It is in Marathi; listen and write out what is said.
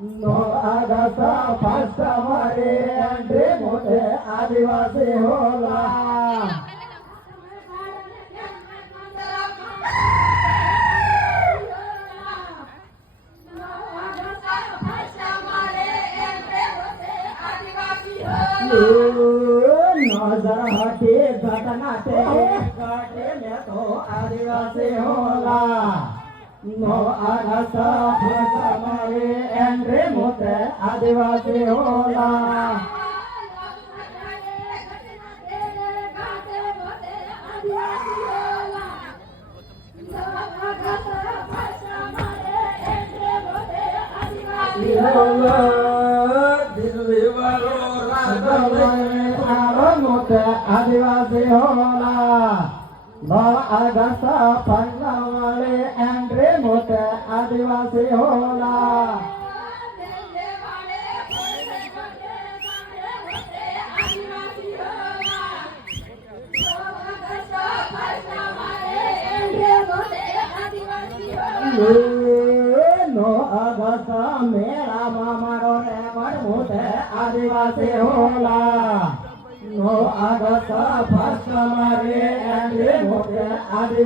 નો આગસ ફાસ્ટ મારે એન્ટ્રી મોટે આદિવાસી હોલા नजर हटे घटना ते काटे में तो आदिवासी होला नो आगस फस मारे एंड्रे मोटे आदिवासी होला दिल्ली वालो मोटे आदिवासी होला नो आगस फंगवाले एंड्रे मोटे आदिवासी होला नो आगस मेरा मामारो रेमर मोटे आदिवासी होला नो आगस फर्स्ट मारे एंड्रे मोटे आदिवासी